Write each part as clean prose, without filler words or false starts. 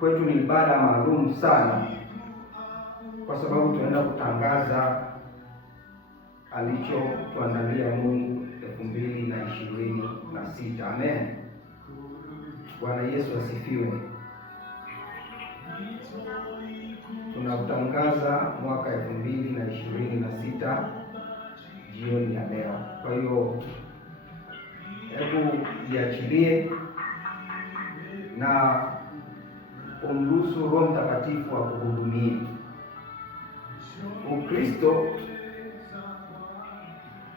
kwetu ni ibada maalum sana, kwa sababu tunaenda kutangaza alichotuandalia Mungu 2026. Amen. Bwana Yesu asifiwe. Tunautangaza mwaka 2026 jioni ya leo. Kwa hiyo hebu jiachilie na umruhusu Roho Mtakatifu akuhudumie. Ukristo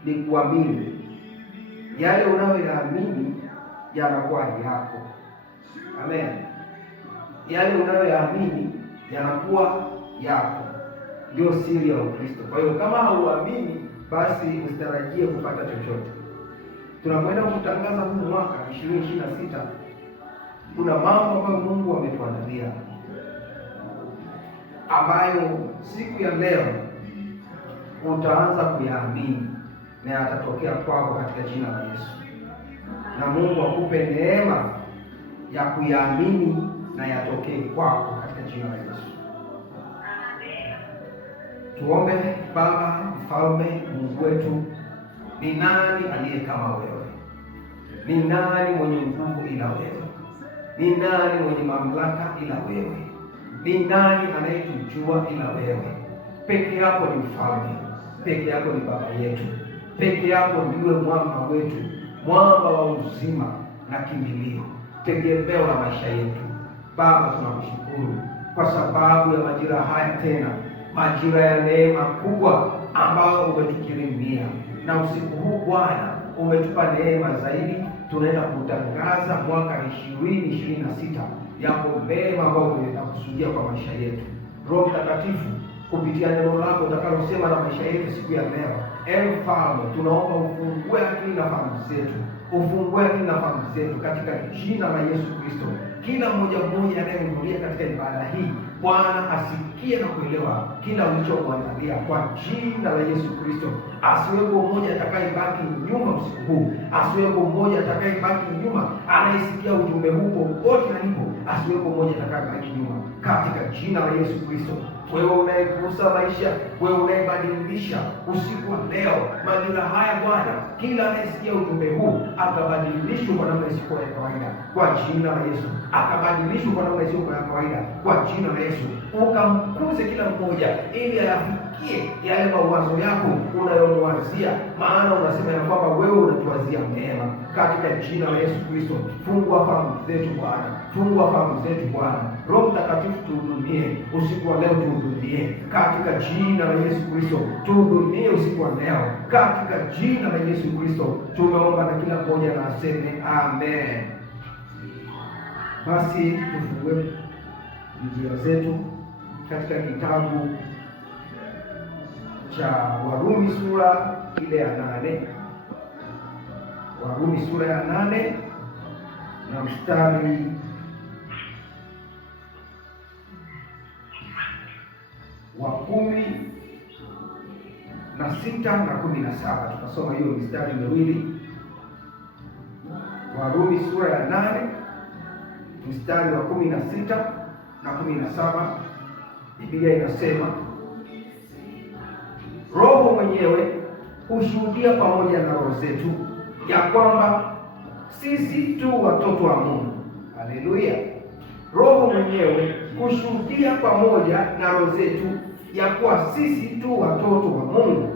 ni kuamini. Yale unayoyaamini yanakuwa yako. Amen. Yale unayoyaamini yanakuwa yako. Ndio siri ya Ukristo. Kwa hiyo kama hauamini, basi usitarajie kupata chochote. Tunapoenda kutangaza huu mwaka 2026, kuna mambo ambayo Mungu ametuandalia, ambayo siku ya leo utaanza kuyaamini na yatatokea kwako katika jina la Yesu. Na Mungu akupe neema ya kuyaamini na yatokee kwako katika jina la Yesu. Tuombe. Baba Mfalme, Mungu wetu, ni nani aliye kama wewe? Ni nani mwenye nguvu ila wewe? Ni nani mwenye mamlaka ila wewe? Ni nani anayetujua ila wewe? Peke yako ni mfalme, peke yako ni baba yetu, peke yako ndiwe mwamba wetu, mwamba wa uzima na kimbilio, tegemeo la maisha yetu. Baba, tunakushukuru kwa sababu ya majira haya, tena majira ya neema kubwa ambayo umetukirimia, na usiku huu Bwana umetupa neema zaidi. Tunaenda kutangaza mwaka 2026 yako mema ambayo umekusudia kwa maisha yetu. Roho Mtakatifu, kupitia neno lako utakalosema na maisha yetu siku ya leo, Mfalme, tunaomba ufungue akili na fahamu zetu, ufungue akili na fahamu zetu katika jina la Yesu Kristo. Kila mmoja anayehudhuria katika ibada hii, Bwana asikie na kuelewa kila ulichomwandalia kwa jina la Yesu Kristo. Asiwepo mmoja atakayebaki nyuma usiku huu, asiwepo mmoja atakayebaki nyuma anayesikia ujumbe huu popote alipo, asiwepo mmoja atakayebaki nyuma katika jina la Yesu Kristo. Wewe unayekusa maisha, wewe unayebadilisha usiku wa leo, majira haya Bwana, kila anayesikia ujumbe huu akabadilishwa kwa namna isiyo ya kawaida kwa jina la Yesu, akabadilishwa kwa namna isiyo ya kawaida kwa jina la Yesu. Ukamkuze kila mmoja ili ayafikie yale mawazo yako unayomwazia, maana unasema ya kwamba wewe unatuwazia mema katika jina la Yesu Kristo. Fungua fahamu zetu Bwana, fungua fahamu zetu Bwana. Roho Mtakatifu, tuhudumie usiku wa leo, tuhudumie katika jina la Yesu Kristo. Tuhudumie usiku wa leo katika jina la Yesu Kristo. Tumeomba na kila mmoja na aseme amen. Basi tufungue Biblia zetu katika kitabu cha Warumi sura ile ya 8. Warumi sura ya 8 na mstari wa 16 na 17. Tutasoma hiyo mistari miwili. Warumi sura ya 8 mstari wa 16 na 17. Biblia inasema, Roho mwenyewe hushuhudia pamoja na roho zetu ya kwamba sisi tu watoto wa Mungu. Haleluya! Roho mwenyewe hushuhudia pamoja na roho zetu ya kuwa sisi tu watoto wa Mungu,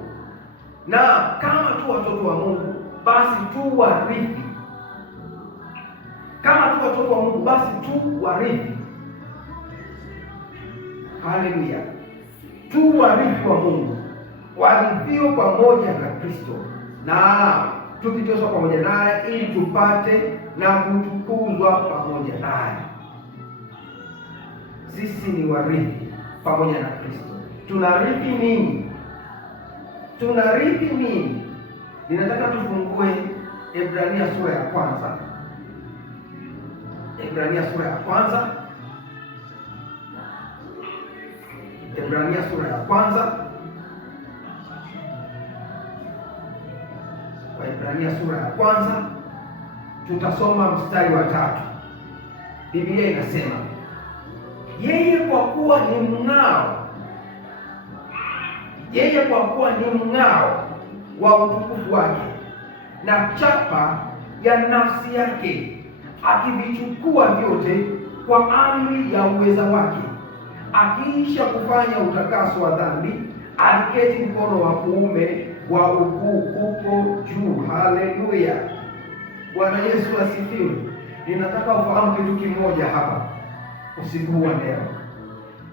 na kama tu watoto wa Mungu basi tu warithi. Kama tu watoto wa Mungu basi tu warithi. Haleluya! Tu warithi wa Mungu, warithio pamoja na Kristo, na tukiteswa pamoja naye ili tupate na kutukuzwa pamoja naye. Sisi ni warithi pamoja na Kristo. Tunarithi nini? Tunarithi nini? Ninataka tufungue Ebrania sura ya 1. Ebrania sura ya 1. Ebrania sura ya 1. Waebrania sura ya 1 tutasoma mstari wa 3. Biblia inasema, yeye kwa kuwa ni mng'ao, yeye kwa kuwa ni mng'ao wa utukufu wake na chapa ya nafsi yake, akivichukua vyote kwa amri ya uweza wake, akiisha kufanya utakaso wa dhambi, aliketi mkono wa kuume wa ukuu huko juu. Haleluya! Bwana Yesu asifiwe. Ninataka ufahamu kitu kimoja hapa usiku wa leo.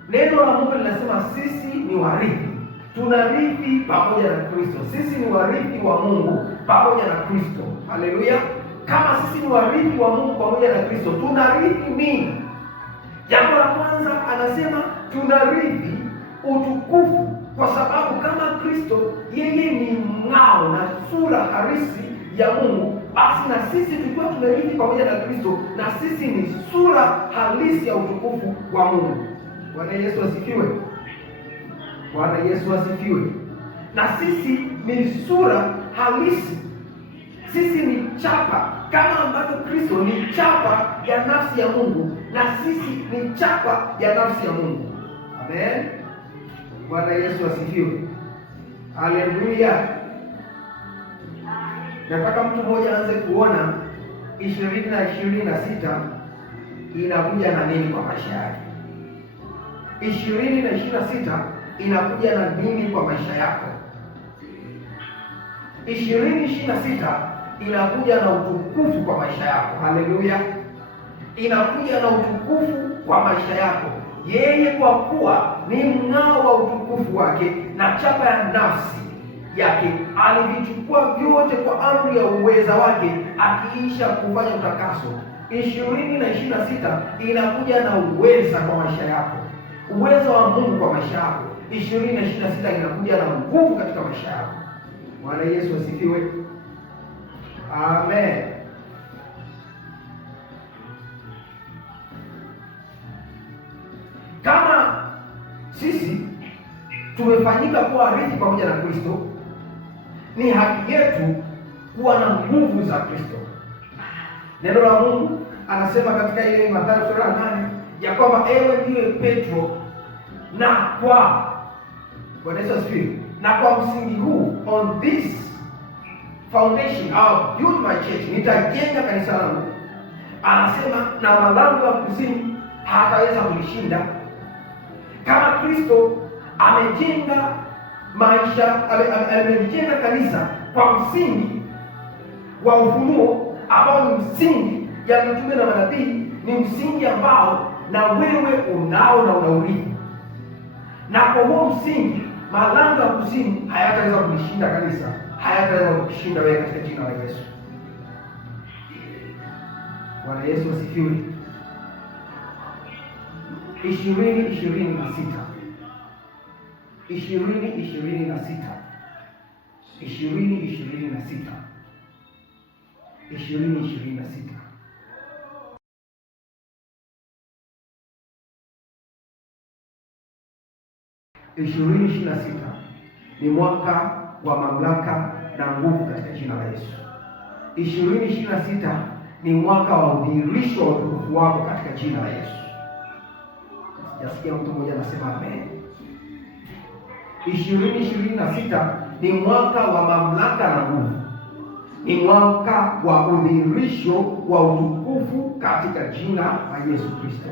Neno la Mungu linasema sisi ni warithi, tunarithi pamoja na Kristo. Sisi ni warithi wa Mungu pamoja na Kristo. Haleluya! Kama sisi ni warithi wa Mungu pamoja na Kristo, tunarithi nini? Jambo la kwanza anasema tunarithi utukufu, kwa sababu kama Kristo yeye ni mng'ao na sura halisi ya Mungu, basi na sisi tulikuwa tunarithi pamoja na Kristo, na sisi ni sura halisi ya utukufu wa Mungu. Bwana Yesu asifiwe. Bwana Yesu asifiwe. Na sisi ni sura halisi, sisi ni chapa, kama ambavyo Kristo ni chapa ya nafsi ya Mungu, na sisi ni chapa ya nafsi ya Mungu. Amen. Bwana Yesu asifiwe. Haleluya. Nataka mtu mmoja aanze kuona 20 na 26 inakuja na nini kwa maisha yake. 20 na 26 inakuja na nini kwa maisha yako. 20-26 inakuja na utukufu kwa maisha yako. Haleluya. Inakuja na utukufu kwa maisha yako. Yeye kwa kuwa ni mng'ao wa utukufu wake na chapa ya nafsi yake, alivichukua vyote kwa amri ya uweza wake, akiisha kufanya utakaso. 20 na 26 inakuja na uweza kwa maisha yako, uwezo wa Mungu kwa maisha yako. 20 na 26 inakuja na nguvu katika maisha yako. Bwana Yesu asifiwe. Amen. Kama sisi tumefanyika kuwa warithi pamoja na Kristo, ni haki yetu kuwa na nguvu za Kristo. Neno la Mungu anasema katika ile Mathayo sura 8 ya kwamba ewe ndiwe Petro, na kwa Bwana Yesu asifiwe, na kwa msingi huu, on this foundation I'll build my church, nitajenga kanisa langu. Anasema na malango ya kuzimu hataweza kulishinda. Kama Kristo amejenga maisha, amejenga kanisa kwa msingi wa ufunuo ambao ni msingi ya mitume na manabii, ni msingi ambao na wewe unao na unaurithi. Na kwa huo msingi malango ya kuzimu hayataweza kulishinda kanisa, hayataweza kushinda wewe katika jina la Yesu. Bwana Yesu asifiwe. 20-26 ni mwaka wa mamlaka na nguvu katika jina la Yesu. 2026 ni mwaka wa udhihirisho wa utukufu wako katika jina la Yesu. Sijasikia mtu mmoja anasema amen. 2026 ni mwaka wa mamlaka na nguvu, ni mwaka wa udhihirisho wa utukufu katika jina la Yesu Kristo.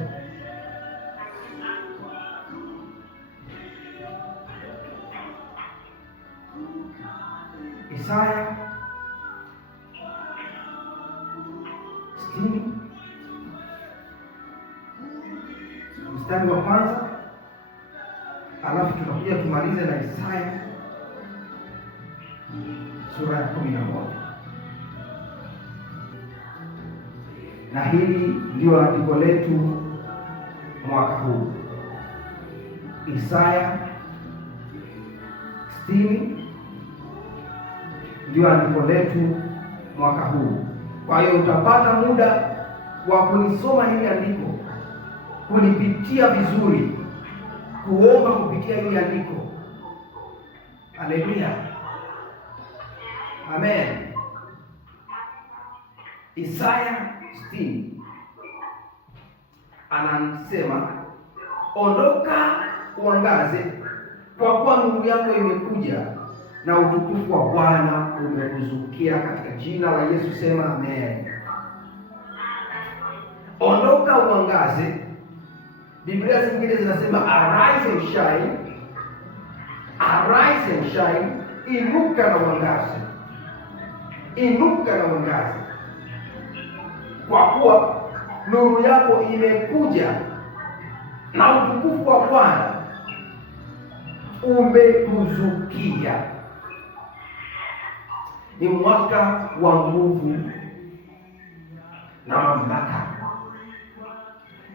Isaya 60 mstari wa kwanza, alafu tunakuja tumalize na Isaya sura ya 11. Na hili ndio andiko letu mwaka huu. Isaya 60 ndio andiko letu mwaka huu. Kwa hiyo utapata muda wa kulisoma hili andiko, kulipitia vizuri, kuomba kupitia hili andiko. Haleluya. Amen. Isaya 60 anasema ondoka uangaze, kwa kuwa nuru yako imekuja na utukufu wa Bwana umekuzukia. Katika jina la Yesu sema amen. Ondoka uangaze. Biblia zingine zinasema arise and shine. Arise and shine. Inuka na uangaze. Inuka na uangaze, kwa kuwa nuru yako imekuja na utukufu wa Bwana umekuzukia. Ni mwaka wa nguvu na mamlaka.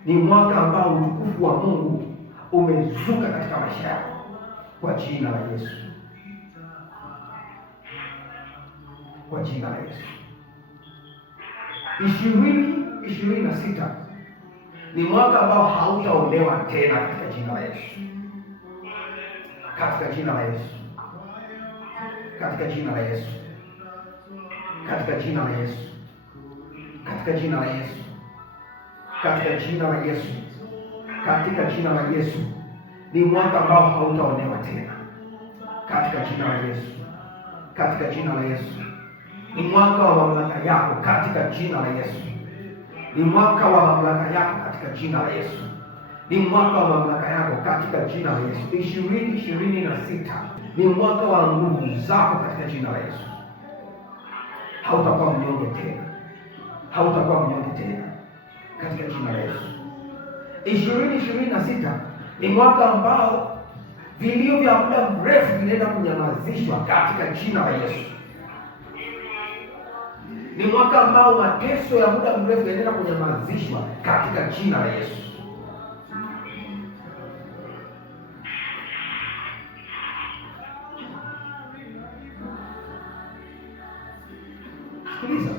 Ni mwaka ambao utukufu wa Mungu umezuka katika maisha yako kwa jina la Yesu. Kwa jina la Yesu. 2026 ni mwaka ambao hautaolewa tena katika jina la Yesu. Katika jina la Yesu. Katika jina la Yesu. Katika jina la Yesu. Katika jina la Yesu. Katika jina la Yesu. Katika jina la Yesu. Ni mwaka ambao hautaonewa tena. Katika jina la Yesu. Katika jina la Yesu. Ni mwaka wa mamlaka yako katika jina la Yesu. Ni mwaka wa mamlaka yako katika jina la Yesu. Ni mwaka wa mamlaka yako katika jina la Yesu. 2026 ni mwaka wa nguvu zako katika jina la Yesu. Hautakuwa mnyonge tena. Hautakuwa mnyonge tena katika jina la Yesu. 2026 ni mwaka ambao vilio vya muda mrefu vinaenda kunyamazishwa katika jina la Yesu. Ni mwaka ambao mateso ya muda mrefu yanaenda kunyamazishwa katika jina la Yesu. Sikiliza.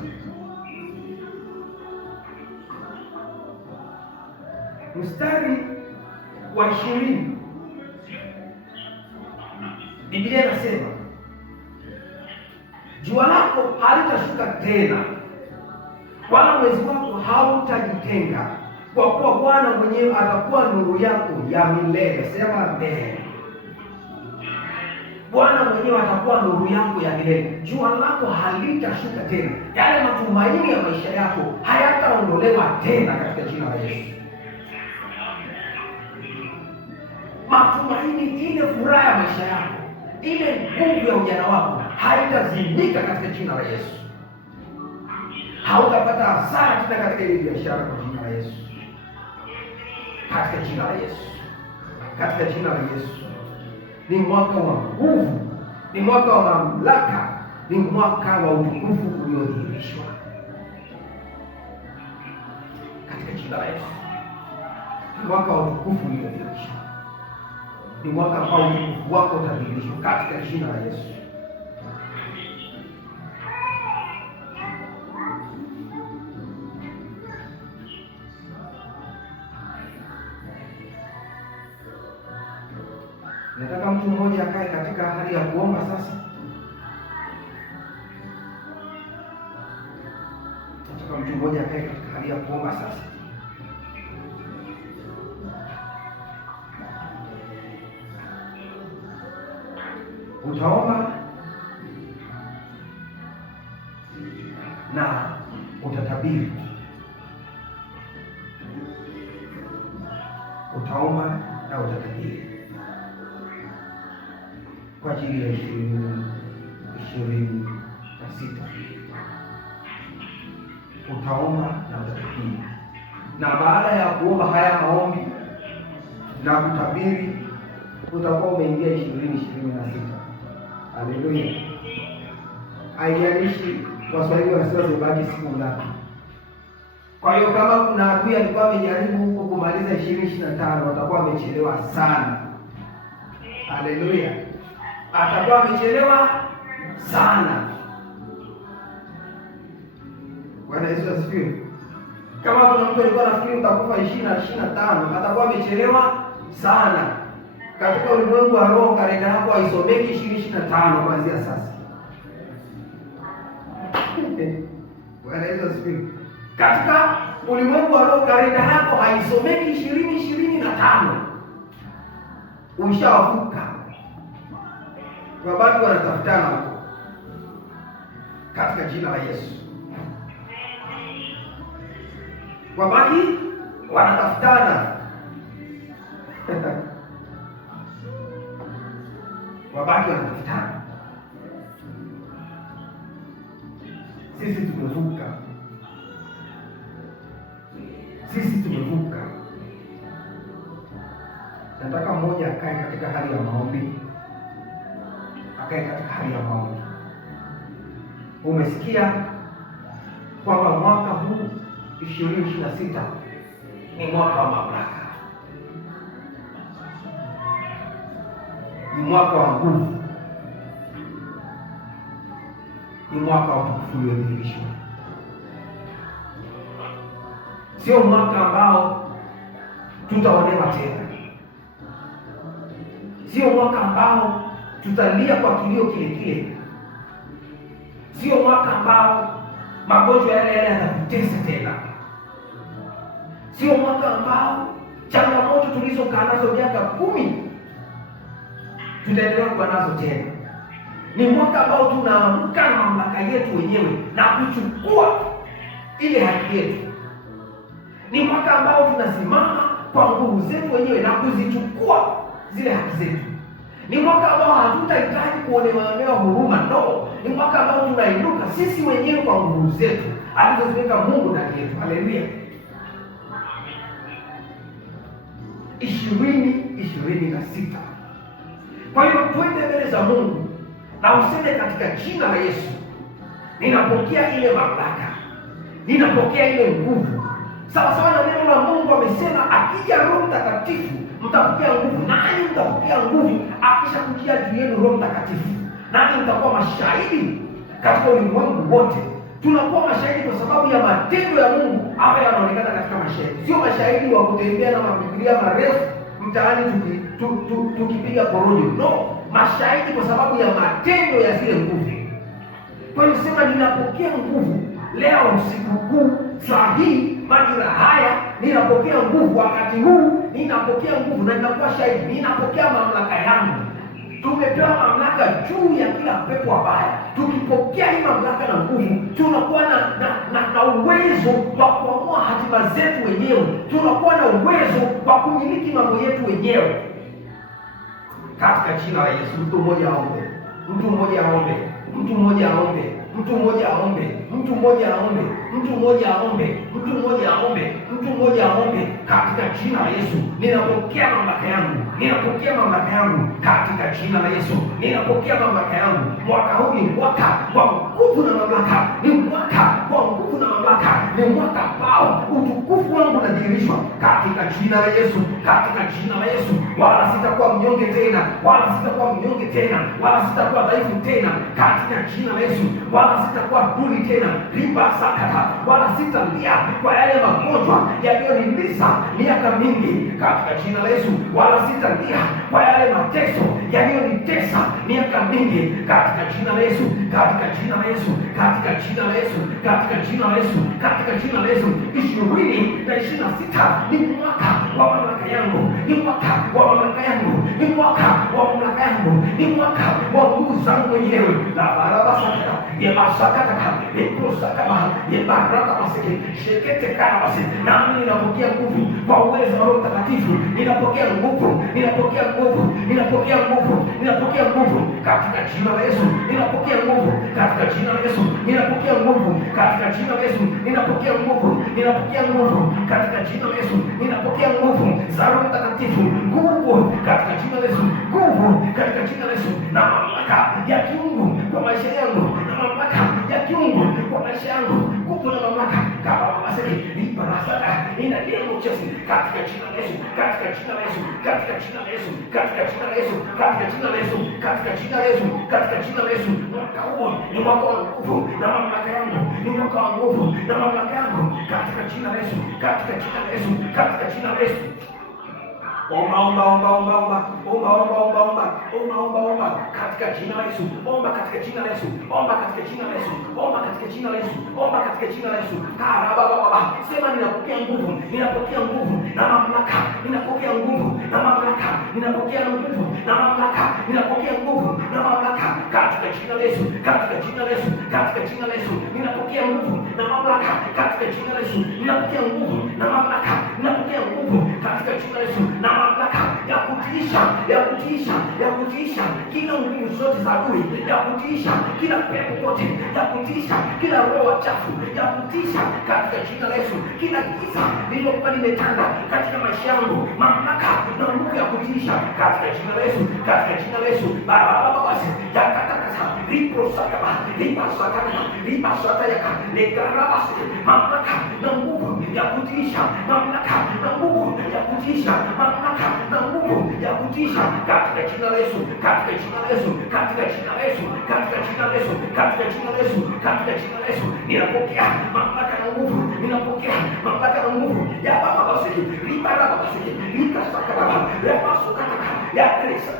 Mstari wa 20. Biblia inasema jua lako halitashuka tena, wala mwezi wako hautajitenga, kwa kuwa Bwana mwenyewe atakuwa nuru yako ya milele. Sema amen. Bwana mwenyewe atakuwa nuru yako ya milele. Jua lako halitashuka tena. Yale matumaini ya maisha yako hayataondolewa tena katika jina la Yesu. Matumaini, ile furaha ya maisha yako, ile nguvu ya ujana wako haitazimika katika jina la Yesu. Hautapata hasara tena katika ile biashara kwa jina la Yesu. Katika jina la Yesu. Katika jina la Yesu. Ni mwaka wa nguvu, ni mwaka wa mamlaka, ni mwaka wa utukufu uliodhihirishwa katika jina la Yesu. Ni mwaka wa utukufu uliodhihirishwa. Ni mwaka ambao utukufu wako utadhihirishwa katika jina la Yesu. Nataka mtu mmoja akae katika hali ya kuomba sasa. Nataka mtu mmoja akae katika hali ya kuomba sasa. Utaomba na utatabiri. Utaomba na utatabiri kwa ajili ya 2026. Utaomba na utatabiri, na baada ya kuomba haya maombi na kutabiri, utakuwa umeingia 2026. Haleluya! Haijalishi Waswahili wanasema zibaki siku ngapi. Kwa hiyo kama kuna adui alikuwa amejaribu kumaliza 2025, watakuwa wamechelewa sana. Haleluya! Atakuwa amechelewa sana. Bwana Yesu asifiwe. Kama kuna mtu alikuwa anafikiri utakufa 2025, atakuwa amechelewa sana. Katika ulimwengu wa roho, kalenda yako haisomeki 2025 kuanzia sasa. Bwana Yesu asifiwe. Katika ulimwengu wa roho, kalenda yako haisomeki 2025. 5 ushawavuka. Wabaki wanatafutana huko katika jina la Yesu. Wabaki wanatafutana wabaki wanatafutana. Sisi tumevuka, sisi tumevuka. Nataka mmoja akae katika hali ya maombi, akae katika hali ya maombi. Umesikia kwamba mwaka huu 2026 ni mwaka wa mamlaka, ni mwaka wa nguvu, ni mwaka wa utukufu uliodhihirishwa. Sio mwaka ambao tutaonewa tena, sio mwaka ambao tutalia kwa kilio kile kile, sio mwaka ambao magonjwa yale yale yatatutesa tena, sio mwaka ambao changamoto tulizokaa nazo miaka 10 tutaendelea kuwa nazo tena. Ni mwaka ambao tunaamka na mamlaka yetu wenyewe na kuchukua ile haki yetu. Ni mwaka ambao tunasimama kwa nguvu zetu wenyewe na kuzichukua zile haki zetu. Ni mwaka ambao hatutahitaji kuonewa huruma, no. Ni mwaka ambao tunainuka sisi wenyewe kwa nguvu zetu alizoziweka Mungu ndani yetu. Haleluya. 2026. Kwa hiyo twende mbele za Mungu na useme katika jina la Yesu, ninapokea ile mamlaka, ninapokea ile nguvu. Sawa sawa na neno la Mungu amesema, akija Roho Mtakatifu mtapokea nguvu, nanyi mtapokea nguvu akisha kujia juu yenu Roho Mtakatifu, nanyi mtakuwa mashahidi katika ulimwengu wote. Tunakuwa mashahidi kwa sababu ya matendo ya Mungu ambayo yanaonekana katika maisha yetu. Sio mashahidi wa kutembea na mabiblia marefu mtaani tukipiga porojo, no. Mashahidi kwa sababu ya matendo ya zile nguvu. Kwa hiyo sema, ninapokea nguvu leo usiku huu, saa hii, majira haya, ninapokea nguvu wakati huu, ninapokea nguvu na ninakuwa shahidi, ninapokea mamlaka yangu. Tumepewa mamlaka juu ya kila pepo wabaya. Tukipokea hii mamlaka na nguvu, tunakuwa na uwezo wa kuamua hatima zetu wenyewe. Tunakuwa na uwezo wa kumiliki mambo yetu wenyewe. Katika jina la Yesu, mtu mmoja aombe, mtu mmoja aombe, mtu mmoja aombe, mtu mmoja aombe, mtu mmoja aombe, mtu mmoja aombe, mtu mmoja aombe, mtu mmoja aombe. Katika jina la Yesu, ninapokea mamlaka yangu, ninapokea mamlaka yangu katika jina la Yesu, ninapokea mamlaka yangu. Mwaka huu ni mwaka wa nguvu na mamlaka, ni mwaka wa nguvu na mamlaka, ni mwaka ambao utukufu wangu unadhihirishwa katika jina la Yesu, katika jina la Yesu. Wala sitakuwa mnyonge tena, wala sitakuwa mnyonge tena, wala sitakuwa dhaifu tena katika jina la Yesu, wala sitakuwa duni tena, riba sakata, wala sitalia kwa yale magonjwa yaliyonilisa miaka mingi katika jina la Yesu, wala sitalia kwa yale mateso yaliyonitesa miaka mingi katika jina la Yesu, katika jina la Yesu, katika jina la Yesu, katika jina la Yesu, katika jina la Yesu. 2026 ni mwaka wa mamlaka yangu, ni mwaka wa mamlaka yangu, ni mwaka wa mamlaka yangu, ni mwaka wa nguvu zangu mwenyewe. La barabasaka ya masakata ya prosakama ya baraka masiki shekete kana basi, nami ninapokea nguvu kwa uwezo wa Roho Mtakatifu. Ninapokea nguvu, ninapokea nguvu, ninapokea nguvu, ninapokea nguvu katika jina la Yesu. Ninapokea nguvu katika jina la Yesu. Ninapokea nguvu katika jina la Yesu. Ninapokea nguvu, ninapokea nguvu katika jina la Yesu. Ninapokea nguvu za Roho Mtakatifu, nguvu katika jina la Yesu, nguvu katika jina la Yesu, na mamlaka ya kiungu kwa maisha yangu, na mamlaka ya kiungu kwa maisha yangu, nguvu na mamlaka kama basi ni baraka ina neno chesi katika jina la Yesu, katika jina la Yesu, katika jina la Yesu, katika jina la Yesu, katika jina la Yesu, katika jina la Yesu, katika jina la Yesu. Mwaka huu ni mwaka wa nguvu na mamlaka yangu, ni mwaka wa nguvu na mamlaka yangu katika jina la Yesu, katika jina la Yesu, katika jina la Yesu. Omba katika jina la Yesu. Omba katika jina la Yesu. Omba katika jina la Yesu. Omba katika jina la Yesu. Omba katika jina la Yesu. Sema ninapokea nguvu. Ninapokea nguvu na mamlaka. Ninapokea nguvu na mamlaka. Ninapokea nguvu na mamlaka. Ninapokea nguvu na mamlaka katika jina la Yesu. Katika jina la Yesu. Katika jina la Yesu. Ninapokea nguvu na mamlaka katika jina la Yesu. Ninapokea nguvu na mamlaka. Ninapokea nguvu katika jina la Yesu na mamlaka ya kutiisha, ya kutiisha, ya kutiisha kila nguvu zote za adui, ya kutiisha kila pepo yote, ya kutiisha kila roho chafu, ya kutiisha katika jina la Yesu kila giza lililokuwa limetanda katika maisha yangu, mamlaka na nguvu ya kutiisha katika jina la Yesu, katika jina la Yesu. Basi yakatakasa riprosakaba ripasakaba ripasatayaka lekarabasi, mamlaka na nguvu ya kutiisha, mamlaka na nguvu ya kutiisha, mamlaka na nguvu ya kutiisha katika jina la Yesu, katika jina la Yesu, katika jina la Yesu, katika jina la Yesu, katika jina la Yesu, katika jina la Yesu. Ninapokea mamlaka na nguvu, ninapokea mamlaka na nguvu ya baba basi ribara basi nikasaka baba repasuka ya Kristo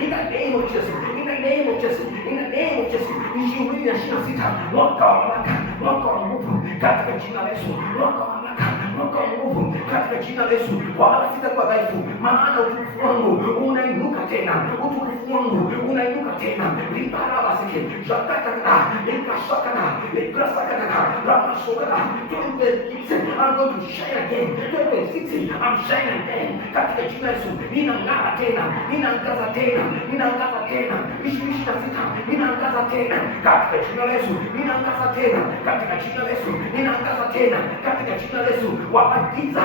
in the name of Jesus, in the name of Jesus, in the name of Jesus. 2026 mwaka wa mamlaka, mwaka wa nguvu katika jina la Yesu, mwaka wa mamlaka, mwaka wa nguvu katika jina la Yesu. Wala sitakuwa dhaifu, maana utukufu wangu unainuka tena, utukufu wangu unainuka tena. Libarabasike shakataka likashakana likasakana ramasokana 2026 I'm going to shine again. 2026 I'm shining again katika jina la Yesu. Ninang'ara tena, ninaangaza tena, ninaangaza tena. 2026 ninaangaza tena katika jina la Yesu, ninaangaza tena katika jina la Yesu, ninaangaza tena katika jina la Yesu. Wanagiza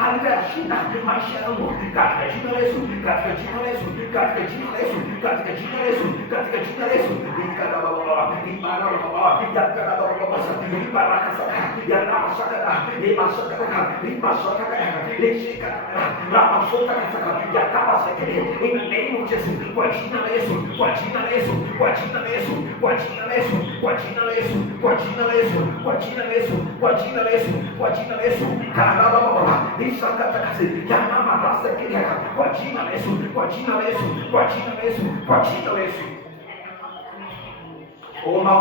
halitayashinda maisha yangu katika jina la Yesu, katika jina la Yesu, katika jina la Yesu, katika jina la Yesu, katika jina la Yesu. In the name of Jesus, kwa jina la Yesu, kwa jina la Yesu, kwa jina la Yesu, kwa jina la Yesu, kwa jina la Yesu, kwa jina la Yesu, kwa jina la Yesu, kwa jina la Yesu, kwa jina la Yesu. Karababa nisakatakasi ya mama rasa kideka kwa jina la Yesu, kwa jina la Yesu, kwa jina la Yesu, kwa jina la Yesu. Omba.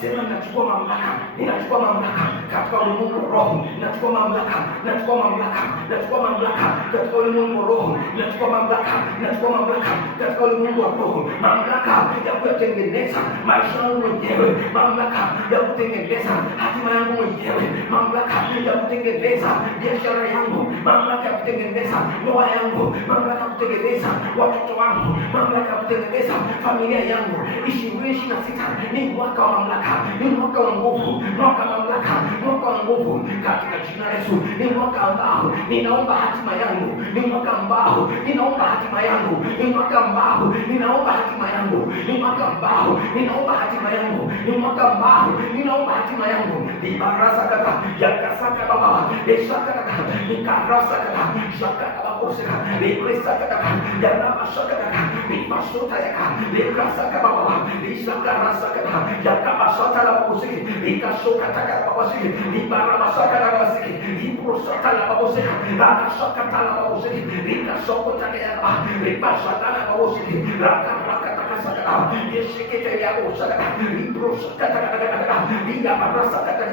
Sema ninachukua mamlaka, ninachukua mamlaka katika ulimwengu wa roho, ninachukua mamlaka, ninachukua mamlaka, ninachukua mamlaka katika ulimwengu wa roho, ninachukua mamlaka, ninachukua mamlaka katika ulimwengu wa roho, mamlaka ya kutengeneza maisha yangu mwenyewe, mamlaka ya kutengeneza hatima yangu mwenyewe, mamlaka ya kutengeneza biashara yangu, mamlaka ya kutengeneza ndoa yangu, mamlaka ya kutengeneza watoto wangu, mamlaka ya kutengeneza familia yangu. 2026 ni mwaka wa mamlaka, ni mwaka wa nguvu, mwaka wa mamlaka, mwaka wa nguvu katika jina la Yesu. Ni mwaka ambao ninaomba hatima yangu, ni mwaka ambao ninaomba hatima yangu, ni mwaka ambao ninaomba hatima yangu, ni mwaka ambao ninaomba hatima yangu, ni mwaka ambao ninaomba hatima yangu. Ni barasa kaka yakasaka baba esaka kaka ni karasa kaka shaka kaka osaka ni krisa kaka yarama shaka kaka ni masota yaka ni krasa kaka baba ni shaka rasa kaka yakama shata la babosiki ni kashoka taka la babosiki ni barama shaka la babosiki ni prosata la babosiki na shaka la babosiki ni kashoka taka ya baba ni pasata la babosiki raka raka taka saka ni shikete ya osaka ni prosata taka taka ni barasa kaka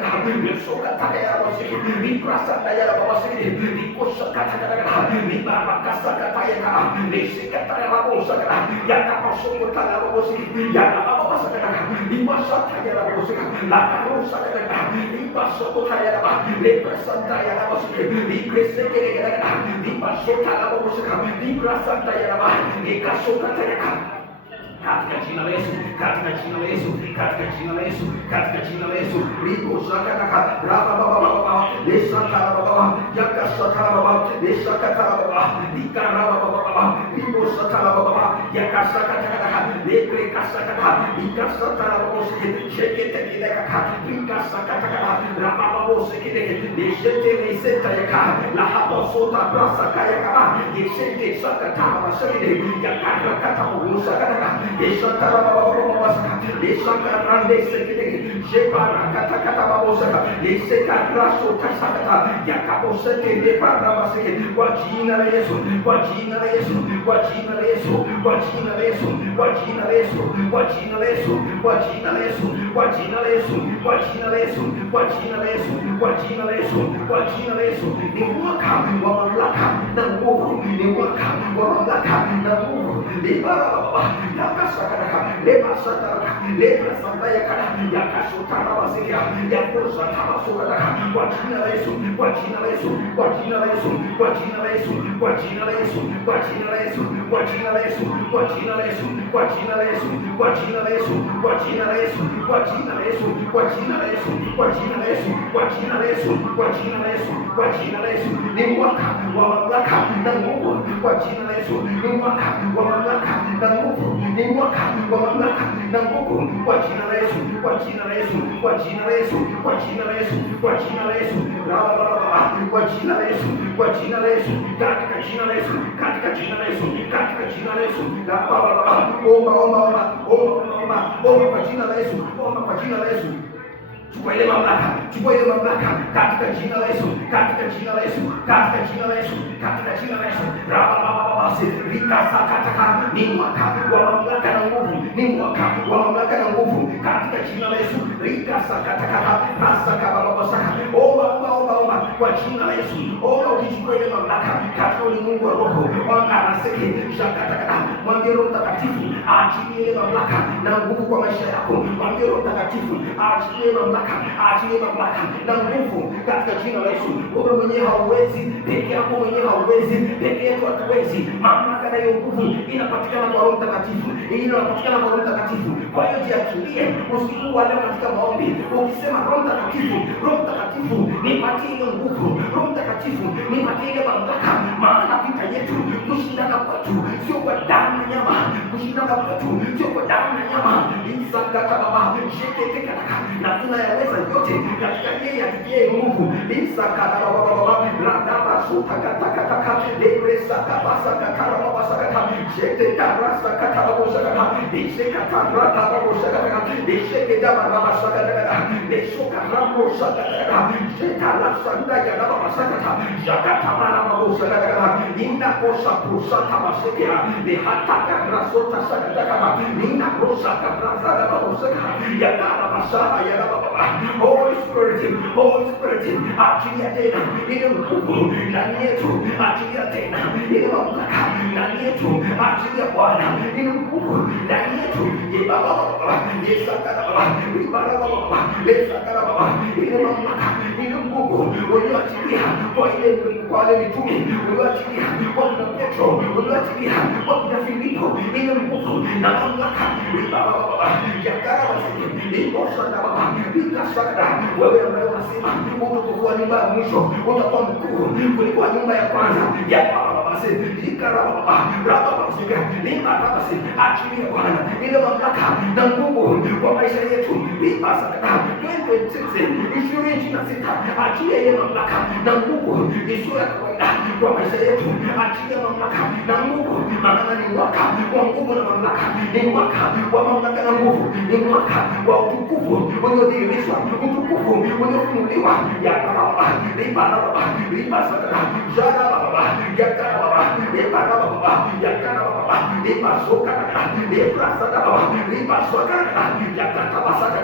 ni soka taka ya babosiki ni prasata ya babosiki ni koshaka taka taka ni baraka saka taka ni shikete ya babosiki ya kapasoko taka la babosiki ya babosiki ni masaka ya babosiki la karosa taka ni pasoko taka ya babosiki ni prasata ya babosiki ni kreseke taka ni pasoko la babosiki ni prasata ya babosiki ni kashoka taka katika jina la Yesu, katika jina la Yesu, katika jina la Yesu, katika jina la Yesu. Liko shaka kaka raba baba lesaka baba yaka shaka baba lesaka baba likaraba baba liko shaka baba yaka shaka kaka lekre kasaka kaka likasaka baba shekete kaka likasaka kaka raba baba shekete leshete leseta yaka la hapa sota brasaka yaka yeshete shaka kaka shekete yaka kaka ushaka kaka Esaka baba baba baba esaka rande sekete Kwa jina la Yesu, kwa jina la Yesu, kwa jina la Yesu, kwa jina la Yesu, kwa jina la Yesu, kwa jina la Yesu, kwa jina la Yesu, kwa jina la Yesu, kwa jina la Yesu, kwa jina la Yesu, kwa jina la Yesu, kwa jina la Yesu. Ni mwaka wa mamlaka na nguvu, ni mwaka wa mamlaka na nguvu. Libarababa yakasakara lebasatara lebasataya kana yakasutara wasikia yakosa tabasura kwa jina la Yesu, kwa jina la Yesu, kwa jina la Yesu, kwa jina la Yesu, kwa jina la Yesu, kwa jina la Yesu, kwa jina la Yesu, kwa jina la Yesu, kwa jina la Yesu, kwa jina la Yesu, kwa jina la Yesu, kwa jina la Yesu, kwa jina la Yesu, kwa jina la Yesu, kwa jina la Yesu, kwa jina la Yesu, kwa jina la Yesu. Ni mwaka wa mamlaka na nguvu kwa jina la Yesu. Ni mwaka wa mamlaka na nguvu, ni mwaka wa mamlaka na nguvu kwa jina la Yesu, kwa jina la Yesu, kwa jina la Yesu, kwa jina la Yesu, kwa jina la Yesu, kwa jina la Yesu, kwa jina la Yesu, katika jina la Yesu, katika jina la Yesu, katika jina la Yesu. Omba kwa jina la Yesu, omba kwa jina la Yesu. Chukua ile mamlaka, chukua ile mamlaka katika jina la Yesu, katika jina la Yesu, katika jina la Yesu, katika jina la Yesu. Ni mwaka wa mamlaka na nguvu, ni mwaka wa mamlaka na nguvu katika jina la Yesu. Omba kwa jina la Yesu, omba ukichukua ile mamlaka katika ulimwengu wa roho. Mwambie Roho Mtakatifu aachilie ile mamlaka na nguvu kwa maisha yako. Mwambie Roho Mtakatifu aachilie mamlaka, aachilie mamlaka na nguvu katika jina la Yesu. Wewe mwenyewe hauwezi, peke yako mwenyewe hauwezi, peke yetu hatuwezi. Mamlaka na hiyo nguvu inapatikana kwa Roho Mtakatifu, inapatikana kwa Roho Mtakatifu. Kwa hiyo jiachilie usiku wa leo katika maombi, ukisema Roho Mtakatifu, Roho Mtakatifu nipatie ile nguvu, Roho Mtakatifu nipatie ile mamlaka, maana vita yetu kushindana kwetu sio kwa damu na nyama, kushindana kwetu sio kwa damu na nyama. Isakata baba sheketeka na tunayaweza yote katika yeye atikie nguvu. Isakata baba radaba sutakataka lebresa kabasa kakara baba sakata shete darasa kata baba sakata isekata rata baba sakata iseketa baba sakata lesoka ramo sakata sheta la sanda ya baba sakata jakata baba sakata inda kosa pusata basekera de hataka rasota sakata inda kosa kabrasa baba sakata ya baba sakata ya baba. Holy Spirit, Holy Spirit, achilia tena ile nguvu ndani yetu, achilia tena ile mamlaka ndani yetu, achilia Bwana ile nguvu ndani yetu. Baba yesakana baba, ibara baba, yesakana baba, ile mamlaka ile nguvu ulioachilia kwa ile mitume, ulioachilia kwa Petro, ulioachilia kwa Filipo, ile nguvu na mamlaka ibara baba yakara wasije ikosa baba. Wewe ambaye unasema utakuwa nyumba ya mwisho, utakuwa mkuu kuliko nyumba ya kwanza ya baba basi ikara baba baba basi lima basi achilia Bwana ile mamlaka na nguvu kwa maisha yetu. Lima sasa 2026 achilia ile mamlaka na nguvu isiyo ya kawaida kwa maisha yetu, achilia mamlaka na nguvu, maana ni mwaka wa nguvu na mamlaka, ni mwaka wa mamlaka na nguvu, ni mwaka wa utukufu uliodhihirishwa, utukufu uliofunuliwa ya baba liba baba liba saka jana baba ya kana baba liba baba ya kana baba liba soka liba saka baba liba soka ya kana baba saka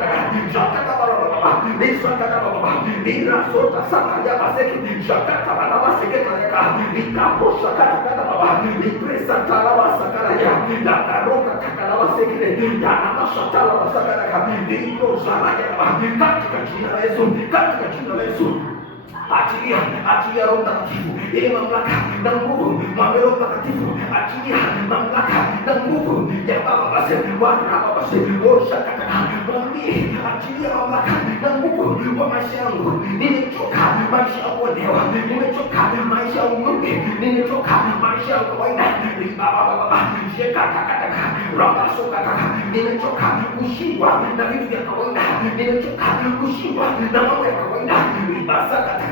jaka baba baba liba saka baba liba sota saka ya baseki jaka baba baseki kaka likapo saka baba liba saka baba saka ya la karoka kaka baba baseki ya na saka baba saka lipo sana ya baba katika jina la Yesu, katika jina la Yesu. Achilia Roho Mtakatifu ile mamlaka na nguvu. Mwambie Roho Mtakatifu achilia mamlaka na nguvu ya baba basi Bwana basi oshakata. Mwambie achilia mamlaka na nguvu kwa maisha yangu. Nimechoka maisha ya kuonewa, nimechoka maisha ya unyonge, nimechoka maisha ya kawaida. Baba baba shekata kata roho sokata, nimechoka kushindwa na vitu vya kawaida, nimechoka kushindwa na mambo ya kawaida. Basa kata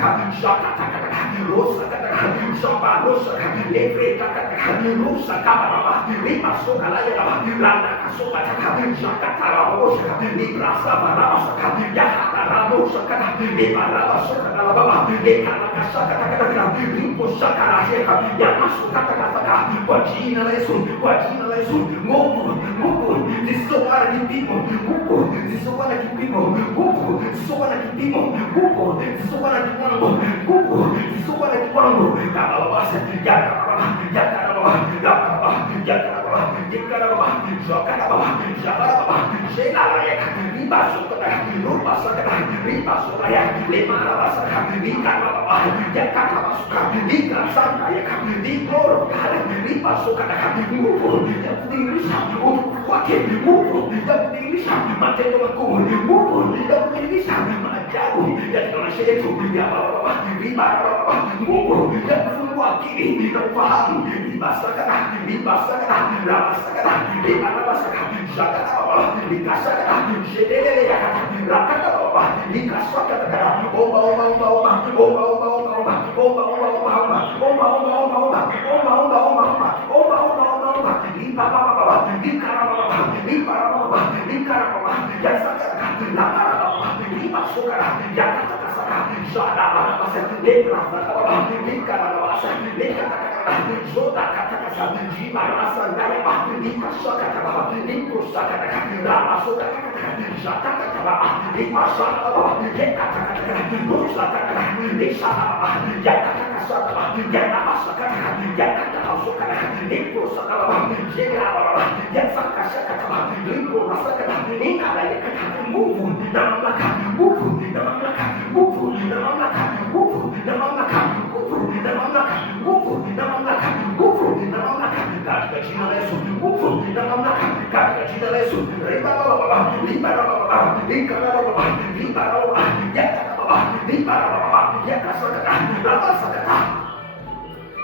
rosa kataka shamba rosa every kataka rosa kababa lima soka la ya landa kasoka taka shakata la rosa libra sabara soka ya hata rosa kata libra soka la baba lekana kasaka taka limpo shaka la sheka ya masuka taka kwa jina la Yesu, kwa jina la Yesu. Mungu zisizokuwa na kipimo, Mungu zisizokuwa na kipimo, Mungu zisizokuwa na kipimo, Mungu zisizokuwa na kiwango, Mungu zisizokuwa na kiwango. Kama basi ya baba nguvu ya kudhihirisha utukufu wake, nguvu ya kudhihirisha matendo makuu, nguvu ya kudhihirisha maajabu katika maisha yetu ya baba, nguvu ya kufungua akili na ufahamu. Libasakata labasakata libarabasaka shakata baba likasakata shedelele yakata lakata baba likasakata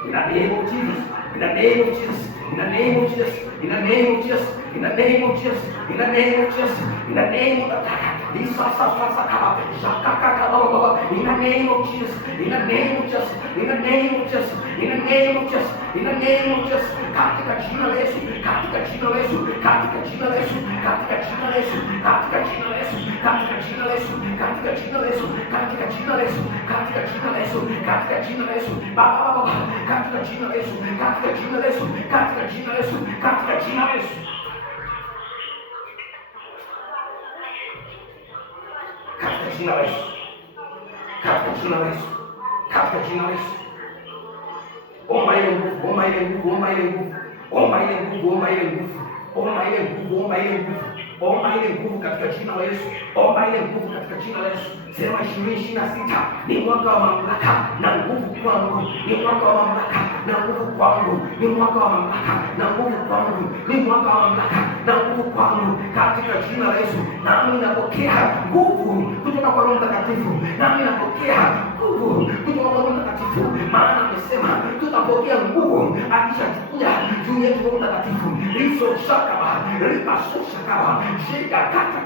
in the name of Jesus, in the name of Jesus, in the name of Jesus, in the name of Jesus, in the name of Jesus, in the name of Jesus, in the name of the in the name of Jesus, in the name of Jesus, in the name of Jesus, in the name of Jesus, in the name of Jesus, katika jina la Yesu, katika jina la Yesu, katika jina la Yesu, katika jina la Yesu, katika jina la Yesu, katika jina la Yesu, katika jina la Yesu, katika jina la Yesu, katika jina la Yesu, katika jina la Yesu, baba katika jina la Yesu, katika jina la Yesu, katika jina la Yesu, katika jina la Yesu. Katika jina la Yesu, katika jina la Yesu, katika jina la Yesu. Omba ile nguvu, omba ile nguvu, omba ile nguvu, omba ile nguvu, omba ile nguvu, omba ile nguvu, omba ile nguvu, omba ile nguvu katika jina la Yesu, omba ile nguvu katika jina la Yesu. Sema 2026 ni mwaka wa mamlaka na nguvu kwangu, ni mwaka wa mamlaka na nguvu kwangu, ni mwaka wa mamlaka na nguvu kwangu, ni mwaka wa mamlaka na nguvu kwangu katika jina la Yesu. Nami napokea nguvu kutoka kwa Roho Mtakatifu, nami napokea nguvu kutoka kwa Roho Mtakatifu, maana amesema tutapokea nguvu akishakuja juu yetu Roho Mtakatifu. Liso shakaba riba shakaba shika kata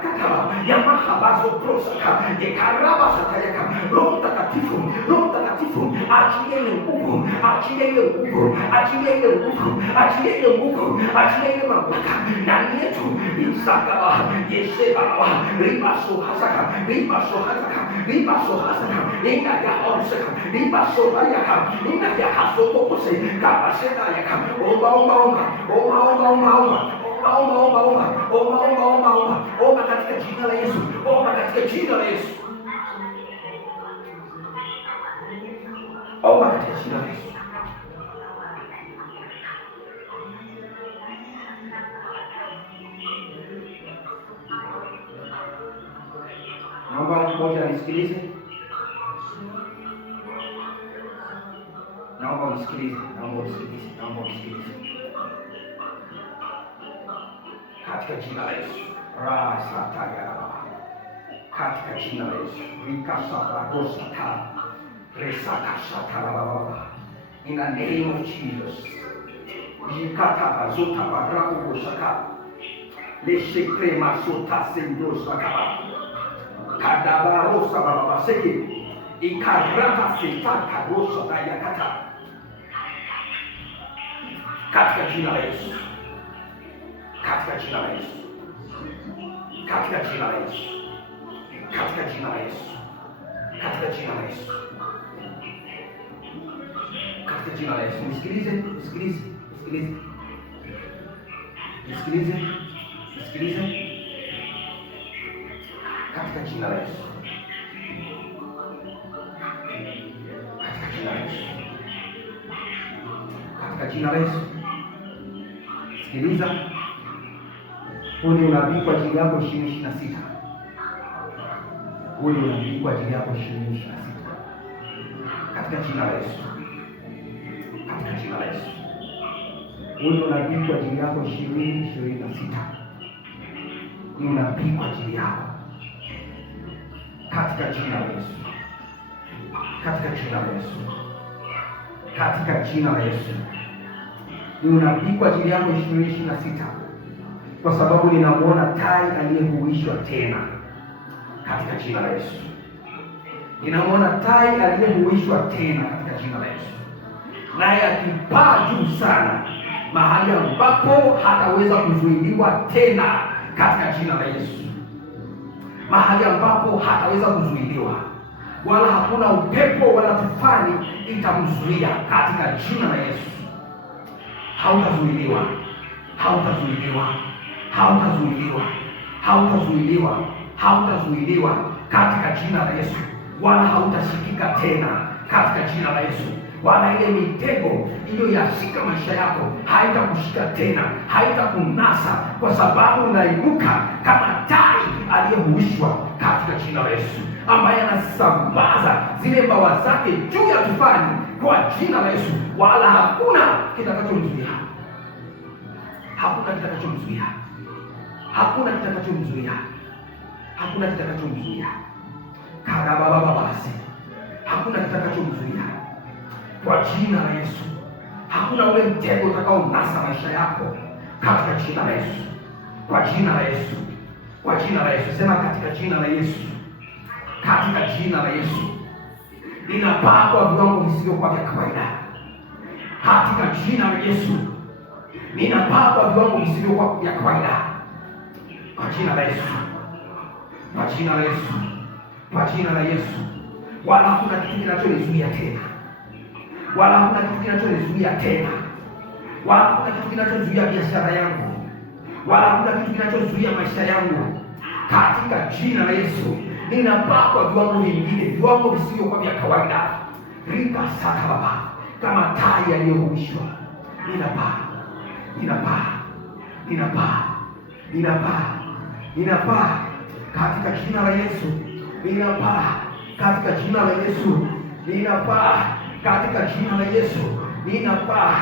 ya mahabazo prosaka yekaraba satayaka. Roho Mtakatifu, Roho Mtakatifu, achilie ile nguvu, achilie ile nguvu, achilie ile nguvu, achilie ile nguvu, achilie ile mamlaka ndani yetu. Isakaba yeseba riba sohasaka riba sohasaka riba sohasaka inga ya osaka riba sohayaka inga ya hasokose kabaseka yaka omba katika jina la Yesu, omba katika jina la Yesu, omba katika jina la Yesu. Naomba mmoja nisikilize, naomba unisikilize, naomba unisikilize, naomba unisikilize katika jina la Yesu. Rasataya katika jina la Yesu. Rikasata resakasata in the name of Jesus. Yikata bazota baraku saka leshekre masota sendo saka kadabarosa baba seki ikarata sitaka rosha na yakata, katika jina la Yesu, katika jina la Yesu, katika jina la Yesu, katika jina la Yesu, katika jina la Yesu, katika jina la Yesu. Nisikilize, nisikilize, nisikilize, nisikilize, nisikilize, katika jina la Yesu, katika jina la Yesu, katika jina la Yesu. Sikiliza, huu ni unabii kwa ajili yako 2026. Huu ni unabii kwa ajili yako 2026, katika jina la Yesu, katika jina la Yesu. Huu ni unabii kwa ajili yako 2026. Ni unabii kwa ajili yako, katika jina la Yesu, katika jina la Yesu, katika jina la Yesu. Ni unabii kwa ajili yako 2026, kwa sababu ninamuona tai aliyehuishwa tena, katika jina la Yesu. Ninamuona tai aliyehuishwa tena, katika jina la Yesu, naye akipaa juu sana, mahali ambapo hataweza kuzuiliwa tena, katika jina la Yesu. Mahali ambapo hataweza kuzuiliwa, wala hakuna upepo wala tufani itamzuia, katika jina la Yesu. Hautazuiliwa, hautazuiliwa, hautazuiliwa, hautazuiliwa, hautazuiliwa, katika jina la Yesu. Wala hautashikika tena, katika jina la Yesu. Wala ile mitego iliyoyashika maisha yako haitakushika tena, haitakunasa, kwa sababu unainuka kama tai aliyehuishwa, katika jina la Yesu, ambaye anasambaza zile mbawa zake juu ya tufani, kwa jina la Yesu. Wala hakuna kitakachomzuia, hakuna kitakachomzuia, hakuna kitakachomzuia, hakuna kitakachomzuia, karabababasi, hakuna kitakachomzuia, kwa jina la Yesu. Hakuna ule mtego utakaonasa maisha yako, katika jina la Yesu, kwa jina la Yesu, kwa jina la Yesu. Sema, katika jina la Yesu, katika jina la Yesu. Ninapaa kwa viwango visivyokuwa vya kawaida, katika jina la Yesu. Ninapaa kwa viwango visivyokuwa vya kawaida, kwa jina la Yesu, kwa jina la Yesu, kwa jina la Yesu. Wala hakuna kitu kinachonizuia tena, wala hakuna kitu kinachonizuia tena, wala hakuna kitu kinachozuia biashara yangu, wala hakuna kitu kinachozuia maisha yangu, katika jina la Yesu. Ninapaa kwa viwango vingine, viwango visivyokuwa vya kawaida. Ripa saka baba, kama tai aliyohuishwa. Ninapaa, ninapaa, ninapaa, ninapaa, ninapaa, katika jina la Yesu. Ninapaa, katika jina la Yesu. Ninapaa, katika jina la Yesu. Ninapaa,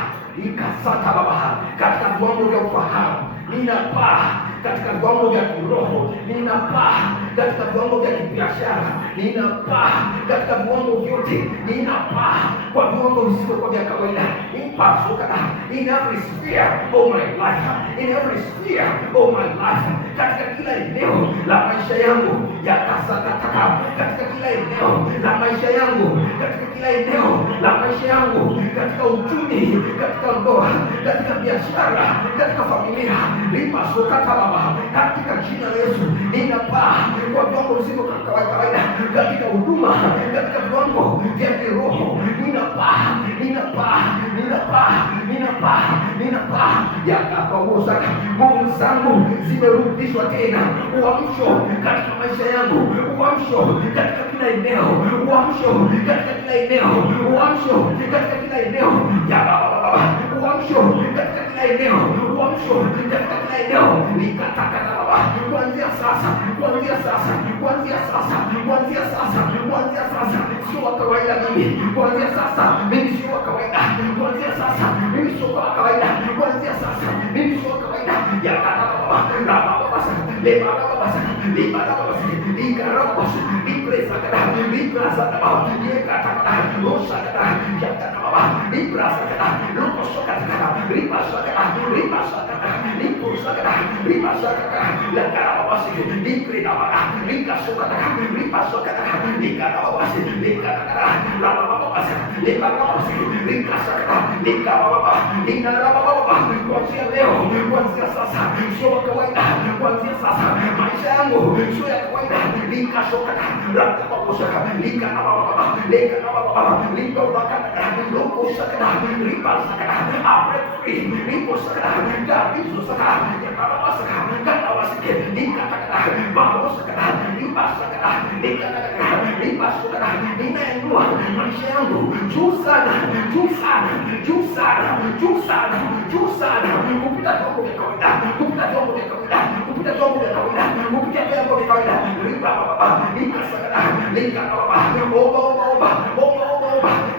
ikasaka baba, katika viwango vya ufahamu. Ninapaa, katika viwango vya kiroho. Ninapaa, katika viwango vya kibiashara. Ninapaa, katika viwango vyote. Ninapaa kwa viwango visivyokuwa vya kawaida. Nipasuka in every sphere of my life, in every sphere of my life, katika kila eneo la maisha yangu yakasakataka, katika kila eneo la maisha yangu, katika kila eneo la maisha yangu, katika uchumi, katika ndoa, katika biashara, katika familia. Nipasuka baba, katika jina la Yesu. Ninapaa kwa viwango visivyo kawaida, katika huduma, katika viwango vya kiroho. Ninapaa, ninapaa, ninapaa, ninapaa, ninapaa, yakapauza. Nguvu zangu zimerudishwa tena. Uamsho katika maisha yangu, uamsho katika kila eneo, uamsho katika kila eneo, uamsho katika kila eneo, ya baba, uamsho katika kila eneo, uamsho katika kila eneo. Nikataka baba, kuanzia sasa, kuanzia sasa, kuanzia sasa, kuanzia sasa, kuanzia sasa, sio wa kawaida mimi. Kuanzia sasa mimi sio wa kawaida. Kuanzia sasa mimi sio wa kawaida. Kuanzia sasa mimi sio wa kawaida. Ya baba, baba basa, le baba basa, le baba basa, le garaba basa, le presa kada, le prasa kada, le kata, rosa kada, ya kada baba, le prasa kada, lo koso kada, le pasa kada, le pasa kada, le kosa kada, le pasa kada, la garaba basa, le preda baba, le kaso kada, le ripasokana nikarababasi nikarababa rabababasi nikarababasi nikasakana nikarababa ninarabababa. Kuanzia leo, kuanzia sasa sio kawaida, kuanzia sasa maisha yangu sio ya kawaida. Nikasokana rabababosaka nikarababa nikarababa nikabakana lokosakana ripasakana aprefri riposakana gabizosaka yakababasaka gababasike nikakana babosakana ripasakana nikakana ripasakana. Ninainua maisha yangu juu sana juu sana juu sana juu sana juu sana kupita vyombo vya kawaida, kupita vyombo vya kawaida, kupita vyombo vya kawaida, kupita vyombo vya kawaida. Ripababa nikasakana nikababa oba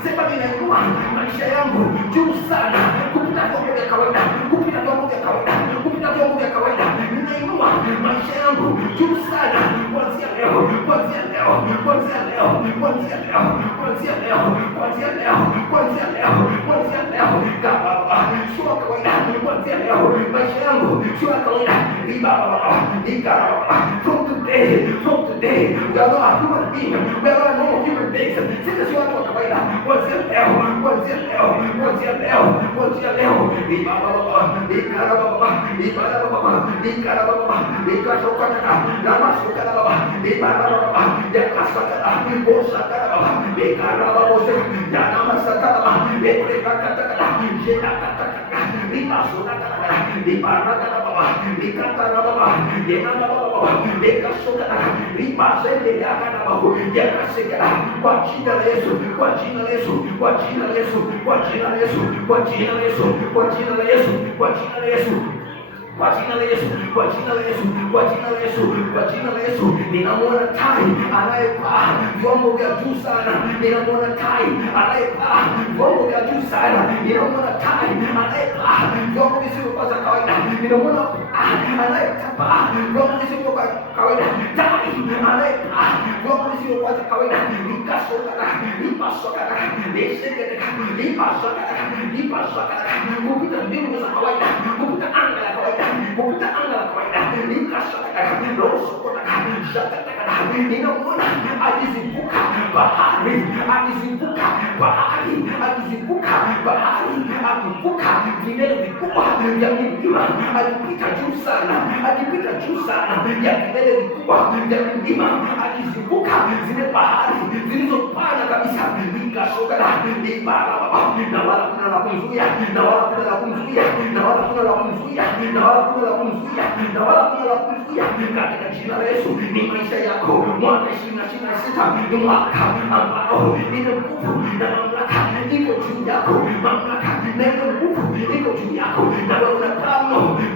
sema ninainua maisha yangu juu sana kupita vyombo vya kawaida, kupita vyombo vya kawaida, kupita vyombo vya kawaida. Ninainua maisha yangu juu sana kuanzia leo, kuanzia leo, kuanzia leo, kuanzia leo, kuanzia leo, kuanzia leo, kuanzia leo, kuanzia leo. Kababa sio kawaida, kuanzia leo maisha yangu sio kawaida. Ribaba nikarababa. From today we are not a human being, we are not normal human beings. Sisi sio watu wa kawaida. Kuanzia leo, kuanzia leo, kuanzia leo, kuanzia leo. Ribaba nikarababa nikarababa nikarababa nikashokana namasukana baba nikarababa yakasakana bosakana baba nikarababa bosakana namasakana baba nikakakana jenakakana nimasukana niparakana baba nikakarababa yenababa nikasukana nipasendeakana baba yakasekana kwa jina la Yesu, kwa jina la Yesu, kwa jina la Yesu, kwa jina la Yesu, kwa jina la Yesu, kwa jina la Yesu, kwa jina la Yesu, kwa jina la Yesu, kwa jina la Yesu, kwa jina la Yesu, kwa jina la Yesu. Ninamwona tai anayepaa viwango vya juu sana, ninamwona tai anayepaa viwango vya juu sana, ninamwona tai anayepaa viwango visivyokuwa vya kawaida, ninamwona anayepaa viwango visivyokuwa vya kawaida, tai anayepaa viwango visivyokuwa vya kawaida. Nikasokana nipasokana nisekeka nipasokana nipasokana kupita mbingu za kawaida, kupita anga la kawaida, kupita anga la kawaida. Nikasokana rosokana shakana ninamwona akizivuka bahari, akizivuka bahari, akizivuka bahari, akivuka vilele vikubwa vya milima, akipita juu sana, akipita juu sana ya vilele vikubwa vya milima, akizivuka zile bahari zilizopana kabisa. Nikasokana nibarababa na wala kuna la kumzuia, na wala kuna la kumzuia, na wala kuna la kumzuia, na wala kuna la kumzuia, na wala kuna la kumzuia. Katika jina la Yesu, ni maisha yako mwaka 2026 ni mwaka ambao ile nguvu na mamlaka iko juu yako, mamlaka na ile nguvu iko juu yako, na wewe unapaa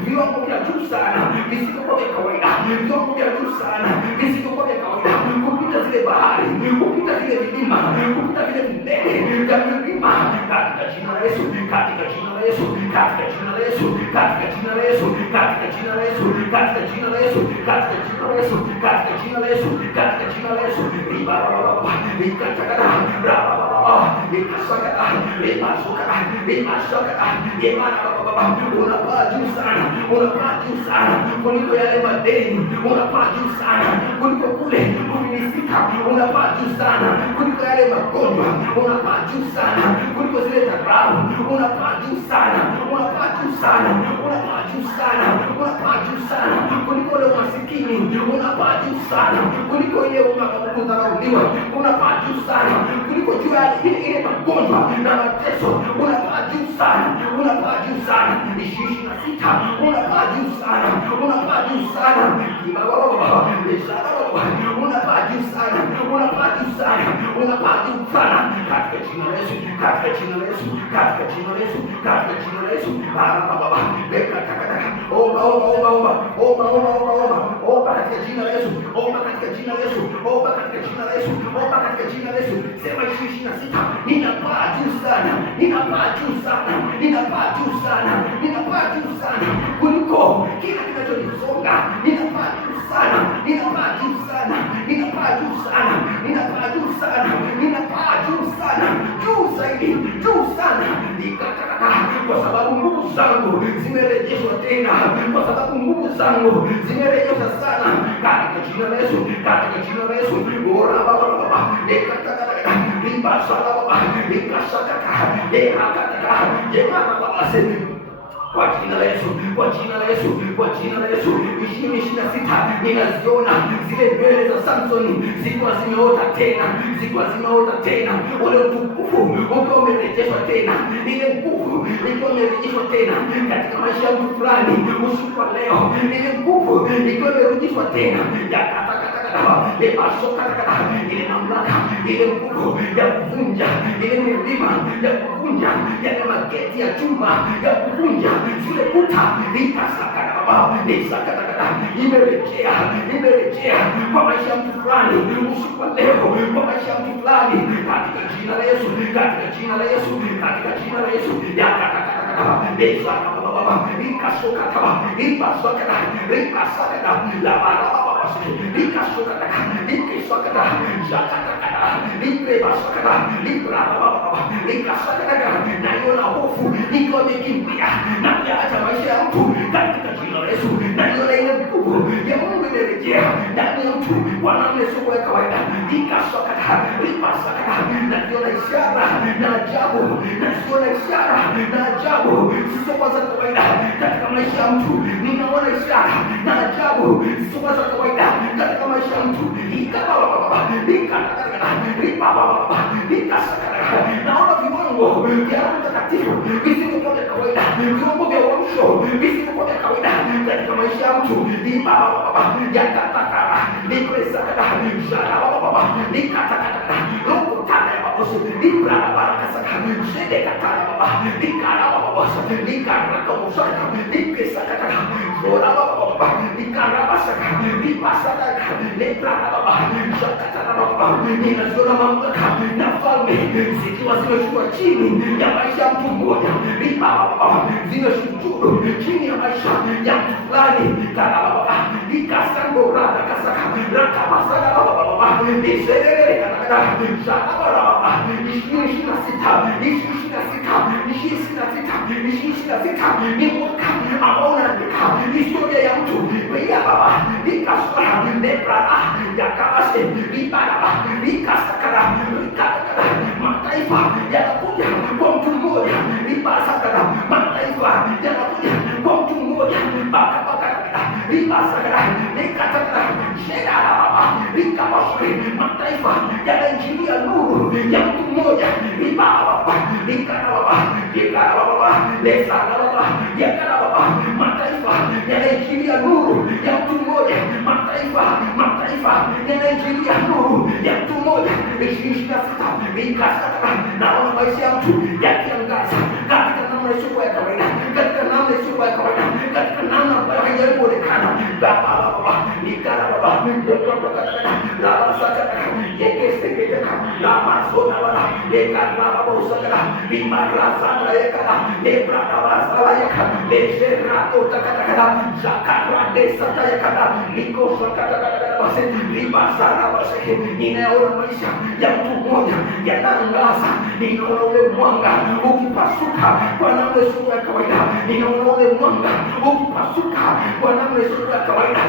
viwango vya juu sana visivyokuwa vya kawaida, viwango vya juu sana visivyokuwa vya kawaida, kupita zile bahari, kupita zile vilima, kupita vile vilele vya milima. Katika jina la Yesu, katika jina la Yesu, katika jina la Yesu, katika jina la Yesu, katika jina la Yesu, katika jina la Yesu, katika jina la Yesu, katika jina la Yesu, katika jina la Yesu. Ribarababa nikachakana rabababa nikasakana ribasukana ribasukana yemarababa. Unapaa juu sana, unapaa juu sana kuliko yale madeni, unapaa juu sana kuliko kule kufilisika, unapaa juu sana kuliko yale magonjwa, unapaa juu sana kuliko zile dharau, unapaa juu sana, unapaa juu sana, unapaa juu sana, unapaa juu sana kuliko ile umasikini, unapaa juu sana kuliko ile kudharauliwa, unapaa juu sana kuliko jua ile magonjwa na mateso, unapaa juu sana, unapaa juu sana. 26 unapaa juu sana, unapaa juu sana, unapaa juu sana, unapaa juu sana, unapaa juu sana katika jina la Yesu, katika jina la Yesu, katika jina la Yesu, katika jina la Yesu. Baba weka takataka, omba omba omba omba omba omba omba omba omba katika jina la Yesu, omba katika jina la Yesu, omba katika jina la Yesu, omba katika jina la Yesu. Sema 26 ninapaa juu sana, ninapaa juu sana, ninapaa juu sana, ninapaa juu sana kuliko kila kinachonisonga, ninapaa juu sana, ninapaa juu sana, ninapaa juu sana, ninapaa juu sana, ninapaa juu sana, juu zaidi, juu sana. Nikataka kwa sababu nguvu zangu zimerejeshwa tena, kwa sababu nguvu zangu zimerejeshwa sana katika jina la Yesu, katika jina la Yesu. Ekatakata, Ribasalababa, Ekasakata, Ekakataka, Yemanababase. Kwa jina la Yesu, kwa jina la Yesu, kwa jina la Yesu. 2026 ninaziona zile nywele za Samsoni zilikuwa zimeota tena, zilikuwa zimeota tena. Ule utukufu ukiwa umerejeshwa tena, ile nguvu ikiwa imerejeshwa tena katika maisha ya mtu fulani usiku wa leo, ile nguvu ikiwa imerejeshwa tena ya ile mamlaka, ile nguvu ya kuvunja ile milima, ya kuvunja yale mageti ya chuma, ya kuvunja zile kuta, imerejea kwa maisha ya mtu fulani usiku wa leo, kwa maisha ya mtu fulani, katika jina la Yesu, katika jina la Yesu, katika jina la Yesu. Naiona hofu ikiwa imekimbia na kuacha maisha ya mtu katika jina la Yesu. Naiona ile nguvu ya Mungu imerejea ndani ya mtu kwa namna isiyo ya kawaida. Naziona ishara na ajabu, naziona ishara na ajabu zisizo za kawaida katika maisha ya mtu. Ninaona ishara na ajabu zisizo za kawaida katika maisha ya mtu. Naona viwango vya Roho Mtakatifu visivyokuwa vya kawaida, viwango vya uamsho visivyokuwa vya kawaida katika maisha ya mtu. Ninaziona mamlaka na falme zikiwa zimeshuka chini ya maisha ya mtu mmoja, zimeshuka chini ya maisha ya mtu fulani. Ni mwaka ambao unaandika historia ya mtu mataifa yanakuja kwa mtu mmoja, mataifa yanakuja kwa mtu mmoja, mataifa yanainjilia nuru ya mtu mmoja, mataifa yanainjilia nuru ya mtu mmoja, mataifa yanainjilia nuru ya mtu mmoja. 2026 naona maisha ya mtu yakiangaza katika namna isiyo ya kawaida, katika namna isiyo ya kawaida, katika namna ambayo haijawahi kuonekana. Ninaona maisha ya mtu mmoja yanaangaza. Ninaona ule mwanga ukipasuka kwa namna isiyo ya kawaida. Ninaona ule mwanga ukipasuka kwa namna isiyo ya kawaida.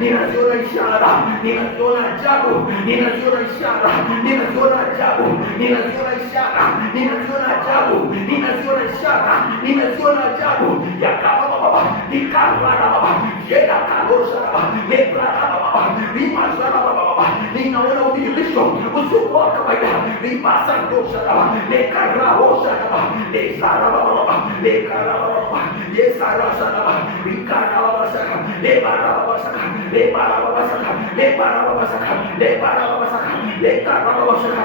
Ninaziona ishara, ninaziona ajabu, ninaziona ishara, ninaziona ajabu, ninaziona ishara, ninaziona ajabu, ninaziona ishara, ninaziona ajabu ya baba nikarara baba yenda kalosha baba nebrara baba rimazara baba. Ninaona udhihirisho usio wa kawaida. Rimasa ndosha baba nekarosha baba nezara baba nekara baba yesara baba nikara baba saka nebara baba saka nebara baba saka nebara baba saka nebara baba saka nekara baba saka.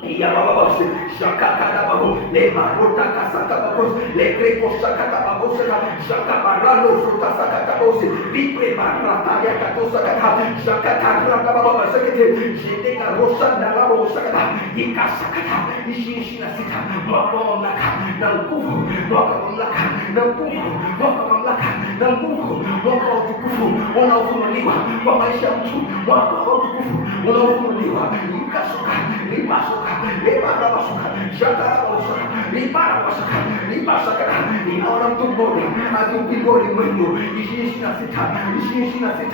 Iya baba bos, shaka kada babo, le marota kasaka babos, le greco shaka babos, shaka baralo fruta saka babos, libre barata ya katosa kada, shaka kada baba sekete, jende karosa na babo saka, ikasaka, ishina sita, mamlaka na nguvu, mamlaka na nguvu, mamlaka na nguvu, mwaka wa utukufu unaofunuliwa kwa maisha ya mtu, mwaka wa utukufu unaofunuliwa, ikasaka, ipasuka ninaona tumboni, ukingoni mwenu. 2026 katika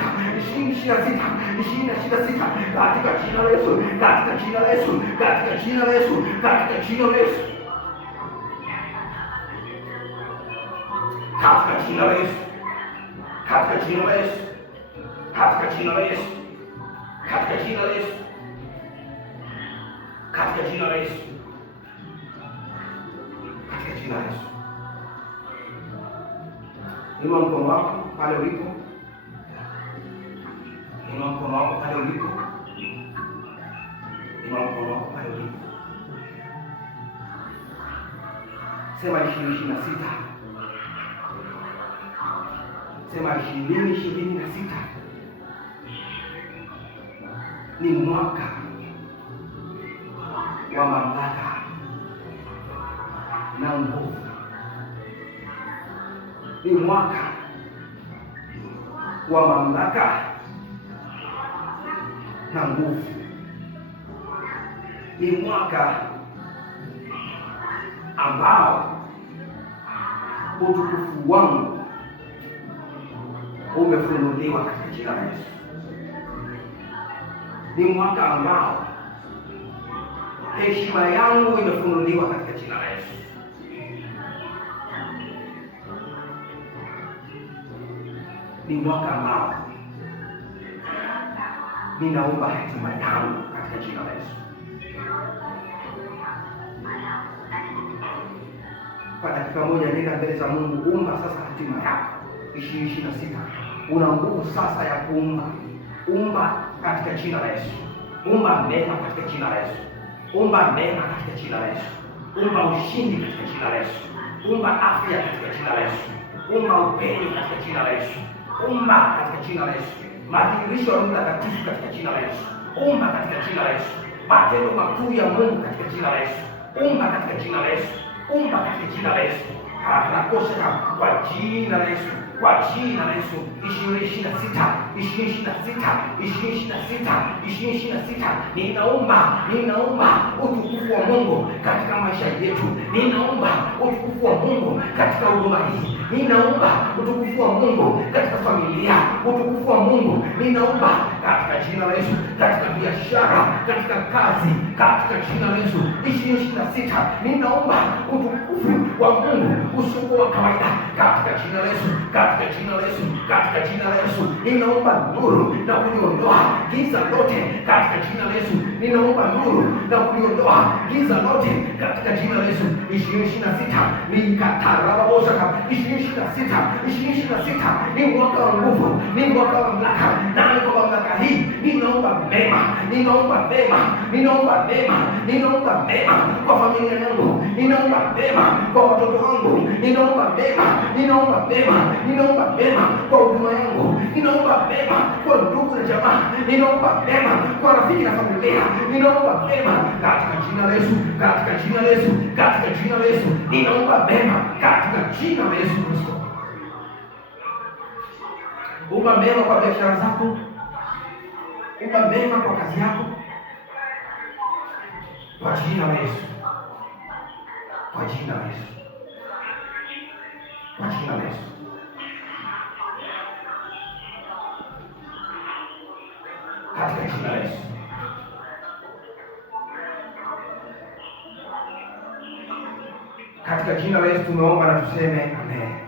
jina la Yesu, katika jina la Yesu, katika jina la Yesu, katika jina la Yesu, katika jina la Yesu, katika jina la Yesu, katika jina la Yesu, katika jina la Yesu, katika jina la Yesu, katika jina la Yesu. Inua mkono wako pale ulipo, inua mkono wako pale ulipo, inua mkono wako pale ulipo. Sema 2026, sema 2026 ni mwaka wa mamlaka na nguvu, ni mwaka wa mamlaka na nguvu, ni mwaka ambao utukufu wangu umefunuliwa katika jina la Yesu. Ni mwaka ambao heshima yangu imefunuliwa katika jina la Yesu. Ni mwaka ambao ninaomba hatima yangu katika jina la Yesu. Kwa dakika moja nenda mbele za Mungu, umba sasa hatima yako 2026. Una nguvu sasa ya kuumba. Umba katika jina la Yesu. Umba mema katika jina la Yesu. Umba mema katika jina la Yesu. Umba ushindi katika jina la Yesu. Umba afya katika jina la Yesu. Umba upendo katika jina la Yesu. Umba katika jina la Yesu. Madhihirisho ya mtakatifu katika jina la Yesu. Umba katika jina la Yesu. Matendo makuu ya Mungu katika jina la Yesu. Umba katika jina la Yesu. Umba katika jina la Yesu. Tunakosa kwa jina la Yesu. Kwa jina la Yesu. 2026 ninaomba utukufu wa Mungu katika maisha yetu. Ninaomba utukufu wa Mungu katika huduma hii. Ninaomba utukufu wa Mungu katika familia. Utukufu wa Mungu ninaomba katika jina la Yesu, katika biashara, katika kazi, katika jina la Yesu. 2026 ninaomba utukufu wa Mungu usiokuwa wa kawaida katika jina la Yesu, katika jina la Yesu, katika jina la Yesu. Ninaomba nuru na kuliondoa giza lote katika jina la Yesu. Ninaomba nuru na kuliondoa giza lote katika jina la Yesu. 2026 nikatarababosa. 2026 ni mwaka wa nguvu, ni mwaka wa mamlaka. Na kwa mamlaka hii ninaomba mema, ninaomba mema, ninaomba mema, ninaomba mema kwa familia yangu, ninaomba mema kwa watoto wangu, ninaomba mema, ninaomba mema, ninaomba mema kwa huduma yangu, ninaomba mema kwa ndugu na jamaa, ninaomba mema kwa rafiki na familia, ninaomba mema katika jina la Yesu, katika jina la Yesu, katika jina la Yesu. Ninaomba mema katika jina la Yesu Kristo. Omba mema kwa biashara zako, omba mema kwa kazi yako, kwa jina la Yesu, kwa jina la Yesu, kwa jina la Yesu. Katika jina la Yesu. Katika jina la Yesu tumeomba na tuseme amen.